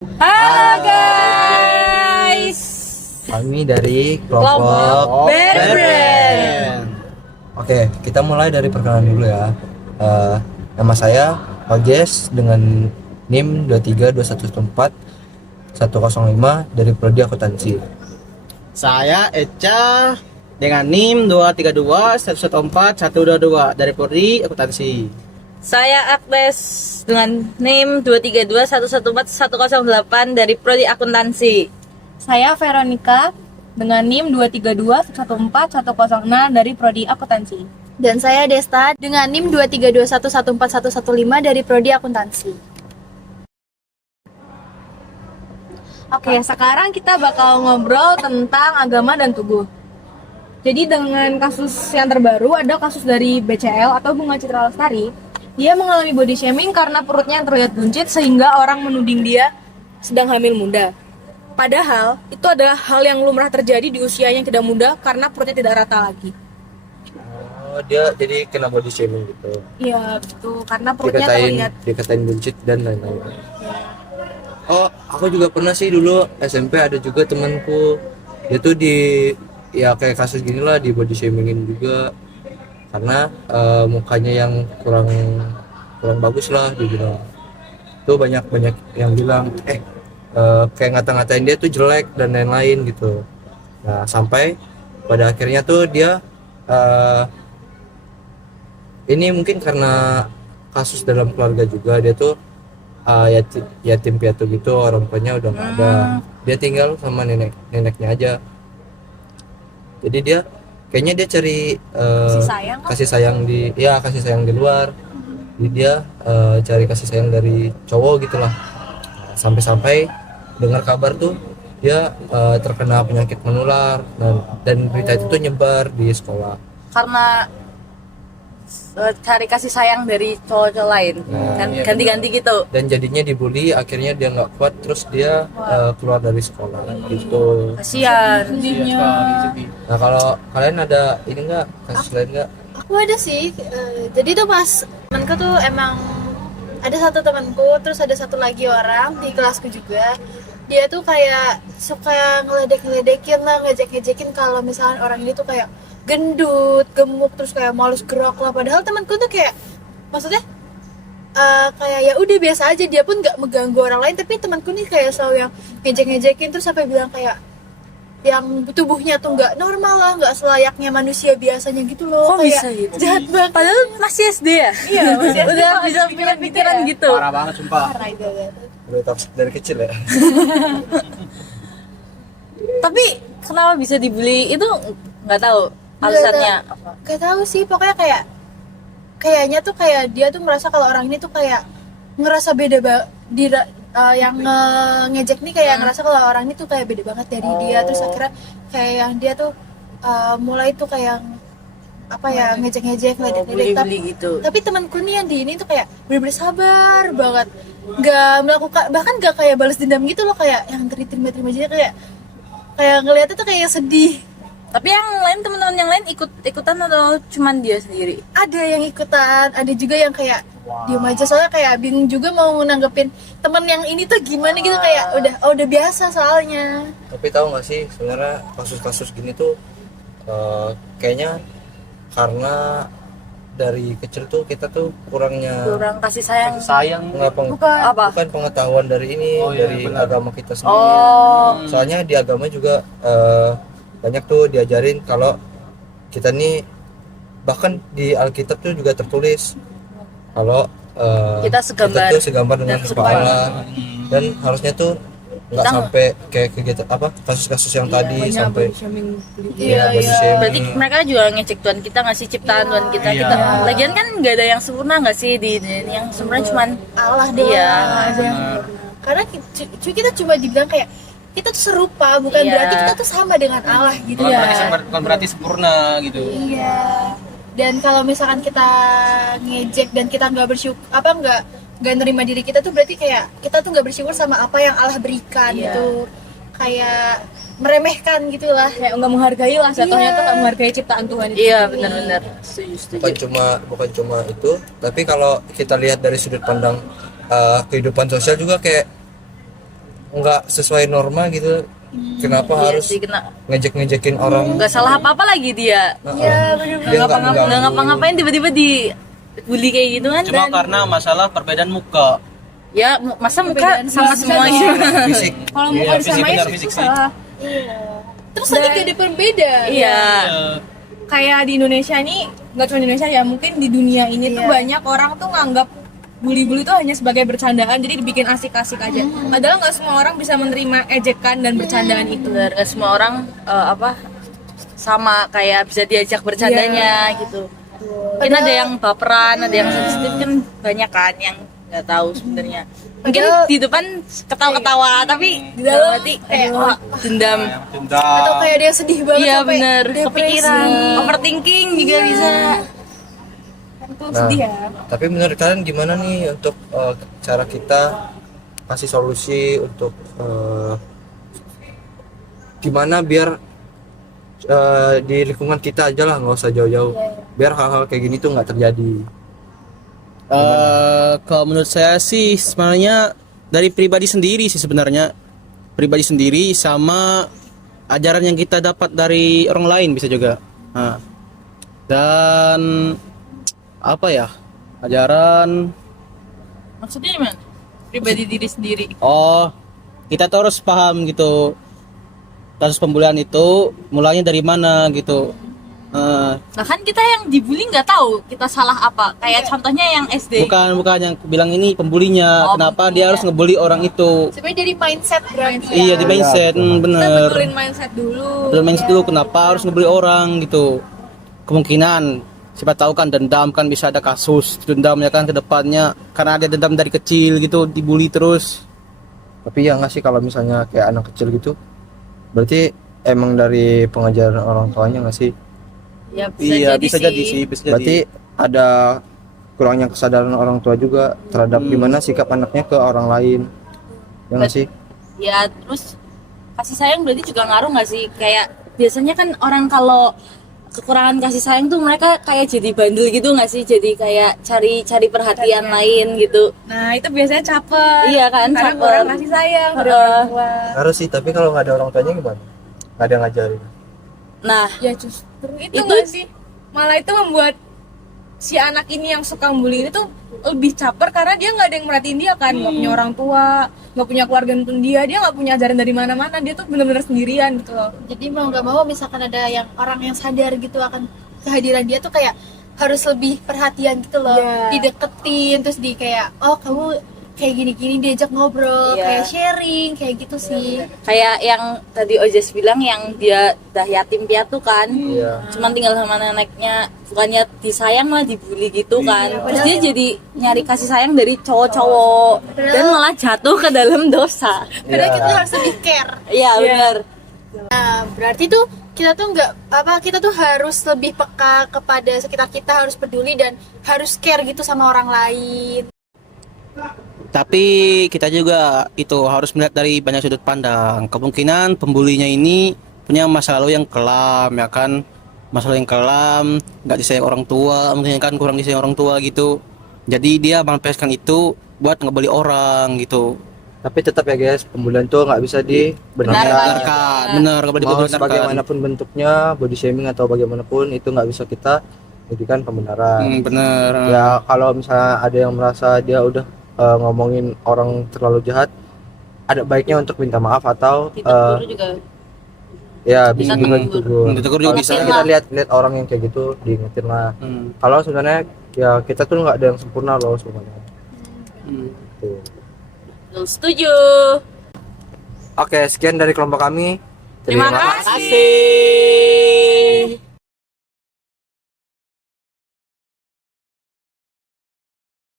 Halo guys, Kami dari kelompok Berbrand. Oke, kita mulai dari perkenalan dulu ya. Nama saya Pages dengan NIM 232114105 dari Prodi Akuntansi. Saya Eca dengan NIM 232114122 dari Prodi Akuntansi. Saya Agnes dengan NIM 232114108 dari Prodi Akuntansi. Saya Veronica dengan NIM 232114106 dari Prodi Akuntansi. Dan saya Desta dengan NIM 232114115 dari Prodi Akuntansi. Oke, sekarang kita bakal ngobrol tentang agama dan tubuh. Jadi dengan kasus yang terbaru, ada kasus dari BCL atau Bunga Citra Lestari. Dia mengalami body shaming karena perutnya yang terlihat buncit sehingga orang menuding dia sedang hamil muda. Padahal itu adalah hal yang lumrah terjadi di usia yang tidak muda karena perutnya tidak rata lagi. Oh, dia jadi kena body shaming gitu. Iya, betul. Karena perutnya terlihat. Dikatain buncit dan lain-lain. Oh, aku juga pernah sih dulu SMP ada juga temanku. Dia tuh ya kayak kasus gini lah, di body shamingin juga karena mukanya yang kurang bagus lah dibilang. Tuh banyak yang bilang kayak ngata-ngatain dia tuh jelek dan lain-lain gitu. Nah, sampai pada akhirnya tuh dia ini mungkin karena kasus dalam keluarga juga, dia tuh yatim piatu gitu, orang tuanya udah nggak ada. Dia tinggal sama neneknya aja. Jadi dia kayaknya dia cari kasih sayang di luar. Jadi dia cari kasih sayang dari cowok gitulah. Sampai dengar kabar tuh dia terkena penyakit menular, dan berita itu tuh nyebar di sekolah Karena cari kasih sayang dari cowok-cowok lain, ganti-ganti gitu. dan jadinya dibully. Akhirnya dia nggak kuat, terus dia keluar dari sekolah gitu. Kasihan. Nah, kalau kalian ada ini nggak kasus lain nggak? Aku ada sih, jadi tuh pas temanku tuh emang ada satu temanku, terus ada satu lagi orang di kelasku juga. Dia tuh kayak suka ngeledek-ngeledekin lah, ngejek-ngejekin kalau misalnya orang ini tuh kayak gendut, gemuk, terus kayak malas gerak lah. Padahal temanku tuh kayak, maksudnya kayak ya udah biasa aja, dia pun nggak mengganggu orang lain. Tapi temanku nih kayak selalu yang ngejek-ngejekin, terus sampai bilang kayak yang tubuhnya tuh nggak normal lah, nggak selayaknya manusia biasanya gitu loh. Kok kayak bisa gitu? jahat banget. Padahal masih SD ya? Iya, masih SD. Udah bisa punya pikiran gitu. Parah banget sumpah. Parah itu. Udah toxic dari kecil ya. Tapi kenapa bisa dibeli itu nggak tahu alasannya. Gak tahu sih, pokoknya kayaknya tuh kayak dia tuh merasa kalau orang ini tuh kayak ngerasa beda yang ngejek nih kayak ngerasa kalau orang ini tuh kayak beda banget dari dia. Terus akhirnya kayak yang dia tuh mulai tuh kayak apa ya, ngejek-ngejek, ngeledek-ledek. Beli gitu. Tapi temanku nih yang di ini tuh kayak bener-bener sabar banget, nggak melakukan, bahkan nggak kayak balas dendam gitu loh, kayak yang terima aja, kayak ngeliatnya tuh kayak sedih. Tapi yang lain, teman-teman yang lain ikutan atau cuman dia sendiri? Ada yang ikutan, ada juga yang kayak diem aja, soalnya kayak bingung juga mau nanggepin temen yang ini tuh gimana gitu, kayak udah biasa soalnya. Tapi tahu nggak sih, sebenarnya kasus-kasus gini tuh kayaknya karena dari kecil tuh kita tuh kurang kasih sayang. bukan pengetahuan dari ini, dari benar. agama kita sendiri. Soalnya di agama juga banyak tuh diajarin kalau kita nih, bahkan di Alkitab tuh juga tertulis kalau Kita segambar dengan dan rupa Allah, dan harusnya tuh nggak sampai kayak kegiatan kasus-kasus yang tadi sampai body shaming. Berarti mereka juga ngecek Tuhan kita, ngasih ciptaan Tuhan kita. Kita lagian kan nggak ada yang sempurna nggak sih, di yang sempurna cuman Allah doang. Iya. Karena kita cuma dibilang kayak kita tuh serupa, bukan Iya. berarti kita tuh sama dengan Allah gitu. Bukan berarti sempurna gitu. Iya. Dan kalau misalkan kita ngejek dan kita nggak bersyukur, nggak nerima diri kita, tuh berarti kayak kita tuh nggak bersyukur sama apa yang Allah berikan gitu. Kayak meremehkan gitulah. Kayak nggak menghargai lah, jatuhnya tuh nggak menghargai ciptaan Tuhan itu. Iya, benar-benar setuju. bukan cuma itu, tapi kalau kita lihat dari sudut pandang kehidupan sosial juga, kayak nggak sesuai norma gitu. Kenapa Iya harus sih, kena ngejek-ngejekin orang? nggak salah apa-apa lagi dia. Iya, dia nggak Nggak mengganggu. ngapa-ngapain tiba-tiba di bully kayak gitu kan. Cuma karena masalah perbedaan muka. Ya masa muka sama semuanya. fisik. Kalau Iya, muka disamain benar, sih fisik itu sih. salah. Terus nanti jadi berbeda. Iya. Kayak di Indonesia ini, nggak cuma di Indonesia ya, mungkin di dunia ini tuh banyak orang tuh nganggap bully-bully itu hanya sebagai bercandaan, jadi dibikin asik-asik aja. Padahal nggak semua orang bisa menerima ejekan dan bercandaan itu. Bener, nggak semua orang sama kayak bisa diajak bercandanya gitu. Mungkin ada yang baperan, ada yang sensitif kan banyak kan yang nggak tahu sebenarnya. Mungkin di depan ketawa-ketawa tapi di dalam hati kayak wah, dendam. Atau kayak dia sedih banget Iya sampai bener, depresi. kepikiran, overthinking juga bisa. Itu Nah, sedih ya. tapi menurut kalian gimana nih untuk cara kita kasih solusi untuk gimana biar di lingkungan kita aja lah, nggak usah jauh-jauh, biar hal-hal kayak gini tuh nggak terjadi. Kalau menurut saya sih sebenarnya dari pribadi sendiri sih sebenarnya. Pribadi sendiri sama ajaran yang kita dapat dari orang lain bisa juga. Nah, dan apa ya? Ajaran Maksudnya gimana? Pribadi diri sendiri. oh, kita tuh harus paham gitu. Kasus pembulian itu mulanya dari mana gitu. Nah kan kita yang dibully nggak tahu kita salah apa. Kayak contohnya yang SD. Bukan yang bilang ini pembulinya. Oh, Kenapa dia harus ngebully orang itu? Sebenarnya jadi mindset berarti. Iya, di mindset, Kita bener. betulin mindset dulu. Betul mindset dulu kenapa harus ngebully orang gitu. Kemungkinan siapa tahu kan dendam, kan bisa ada kasus dendamnya kan ke depannya karena ada dendam dari kecil gitu, dibully terus. Tapi ya nggak sih kalau misalnya kayak anak kecil gitu, berarti emang dari pengajaran orang tuanya nggak sih? Ya Iya, bisa jadi sih, bisa jadi. Berarti ada kurangnya kesadaran orang tua juga terhadap gimana sikap anaknya ke orang lain, ya nggak sih? Ya terus kasih sayang berarti juga ngaruh nggak sih? Kayak biasanya kan orang kalau kekurangan kasih sayang tuh mereka kayak jadi bandel gitu nggak sih? Jadi kayak cari perhatian lain gitu. Nah, itu biasanya caper. Iya kan, Karena caper. kurang kasih sayang dari orang tua. Harus sih, tapi kalau nggak ada orang tuanya gimana? Nggak ada yang ngajarin. Nah Ya justru itu Itu- nggak sih? Malah itu membuat si anak ini yang suka bully ini tuh lebih caper karena dia nggak ada yang merhatiin dia kan, nggak punya orang tua, nggak punya keluarga nonton dia nggak punya ajaran dari mana-mana, dia tuh benar-benar sendirian gitu loh. Jadi mau nggak mau misalkan ada yang orang yang sadar gitu akan kehadiran dia tuh kayak harus lebih perhatian gitu loh. Iya. Dideketin terus di kayak oh kamu kayak gini-gini, diajak ngobrol, Iya. kayak sharing kayak gitu sih. kayak yang tadi Ojes bilang yang dia dah yatim piatu kan. Iya. Cuman tinggal sama neneknya, bukannya disayang malah dibully gitu kan. Terus dia jadi nyari kasih sayang dari cowok-cowok dan malah jatuh ke dalam dosa. Padahal kita harus lebih care. Iya benar. Nah, berarti tuh kita tuh kita tuh harus lebih peka kepada sekitar kita, harus peduli dan harus care gitu sama orang lain. Tapi kita juga itu harus melihat dari banyak sudut pandang. Kemungkinan pembulinya ini punya masa lalu yang kelam, ya kan? Masalah yang kelam, nggak disayang orang tua, mungkin kan kurang disayang orang tua gitu. Jadi dia melampiaskan itu buat ngebully orang gitu. Tapi tetap ya guys, pembulian tuh nggak bisa dibenarkan. Benarkan, benar, nggak boleh Mau dibenarkan. sebagaimanapun bentuknya, body shaming atau bagaimanapun itu nggak bisa kita jadikan pembenaran. Bener. Ya kalau misalnya ada yang merasa dia udah ngomongin orang terlalu jahat, ada baiknya untuk minta maaf atau Ditegur juga. ya bisa Bisa juga tegur. ditegur. Ditegur juga Kalau bisa. misalnya kita lihat orang yang kayak gitu, diingetin lah. Hmm. Kalau sebenarnya ya kita tuh nggak ada yang sempurna loh semuanya. Hmm. Tuh. Setuju. Oke, sekian dari kelompok kami. Terima kasih. Kasih.